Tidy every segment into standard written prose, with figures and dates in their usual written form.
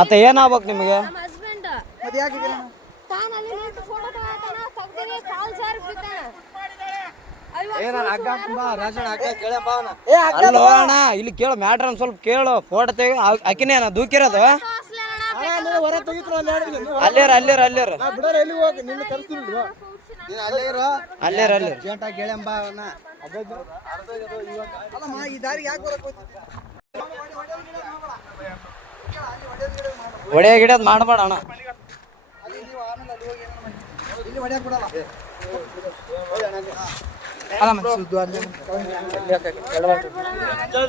ಆತ ಏನಾಗ್ಬೇಕು ನಿಮಗೆ? ನಮ್ಮ ಹಸ್ಬೆಂಡ್ ಮತ್ತೆ ಯಾಕೆ ತಾನು ಅಲ್ಲಿ ನಿಂತು ಫೋಟೋ ತಗೊಳ್ತಾನ ತೆಗ್ದಿನಿ ಕಾಲ್ ಜಾರಿ ಬಿದ್ದಾನ. ಅಲ್ಲೋ ಅಣ್ಣ ಇಲ್ಲಿ ಕೇಳು ಮ್ಯಾಟ್ರ್ ಸ್ವಲ್ಪ ಕೇಳು. ಫೋಟೋ ತೆಗಿ ಅಕಿನೇನ ದೂಕಿರೋದು ಹೊರ ತೆಗಿತ್ರ ಅಲ್ಲೇರ ಅಲ್ಲೇರ ಅಲ್ಲೇರ ಬಿಡೋರ ಎಲ್ಲಿ ಹೋಗಿ ನಿನ್ನ ಕರ್ಸ್ತೀನಿ ಬಿಡು. ಅಲ್ಲೇರ ಅಲ್ಲೇರ ಜೇಂಟ ಗೆಳೆಯಂಬ ಅವನ ಅಲ್ಲಮ್ಮ ಈ ದಾರಿಗೆ ಯಾಕೆ ಬರಕ್ ಹೋಗ್ತಿ? ಹೊಡೆ ಗಿಡದ್ ಮಾಡಬೇಡ ಅಣ್ಣ. ಇಲ್ಲಿ ಹೊಡ್ಯಾಕ್ ಬಿಡಲ್ಲ.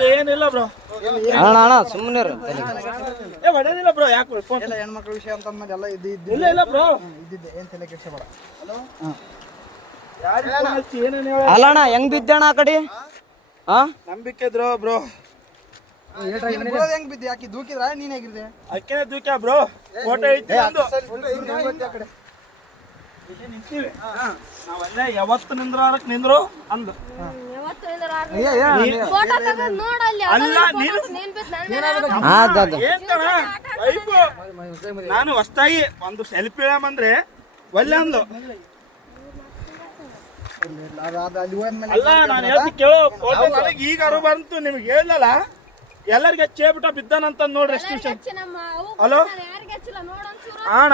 ಏನಿಲ್ಲ ಬ್ರೋ, ಅಣ್ಣ ಅಣ್ಣ ಸುಮ್ಮನೆ ಹೊಡೆದಿಲ್ಲ ಬ್ರೋ. ಯಾಕೆ ಎಲ್ಲ ಹೆಣ್ಮಕ್ಳ ವಿಷಯ ಅಂತಂದ್ಮೇಲೆ ಎಲ್ಲ ಇಲ್ಲ ಇಲ್ಲ ಬ್ರೋ, ಇದ್ದಿದ್ದೆ ಏನ್ ತಲೆ ಕೆಡ್ಸಬೇಡ. ಏನೇನು ಅಲ್ಲ ಅಣ್ಣ ಹೆಂಗ್ ಬಿದ್ದಣ್ಣ ಆ ಕಡೆ? ಹಾ ನಂಬಿಕೆ ಇದ್ರು ಬ್ರೋ. ಹೆಂಗ್ ಬಿದ್ದೆ? ಯಾಕೆ ದೂಕಿದ್ರ ನೀನ್ ಹೇಗಿದ್ದೆ? ಅಕ್ಕೇನೆ ದೂಕ್ಯ ಬ್ರೋ. ಫೋಟೋ ಐತಿ ಒಂದು. ಇಲ್ಲಿ ನಿಂತೀವಿ ನಾವಲ್ಲೇ ಯಾವತ್ತು ನಿಂದ್ರು ಅಂದು. ಫೋಟೋ ತೆಗೆದು ನೋಡಲ್ಲಿ ಅಲ್ಲ ನೀನು ನೀನ್ ಬಿದ್ದು ನನ್ನ ಏನ್ತಣ ವೈಫು ನಾನು ಹೊಸ್ತಾಗಿ ಒಂದು ಸೆಲ್ಫಿ ಇಳಂದ್ರೆ ಒಲ್ಲೆ ಅಂದ್ಲು. ಅಲ್ಲ ನಾನು ಹೇಳ್ತಿ ಕೇಳು, ಫೋಟೋ ನನಗೆ ಈಗ ಅರು ಬಂತು, ನಿಮ್ಗೆ ಹೇಳಲ್ಲ ಎಲ್ಲರಿಗೆ ಚೇಬಿಟ ಬಿದ್ದಾನಂತ ನೋಡ್ರಿ. ಎಷ್ಟು ವಿಷಯ. ನಮ್ಮ ಹಲೋ ಯಾರಿಗೆ ಹಚ್ಚಿಲ್ಲ ನೋಡಂಚೂರು ಅಣ್ಣ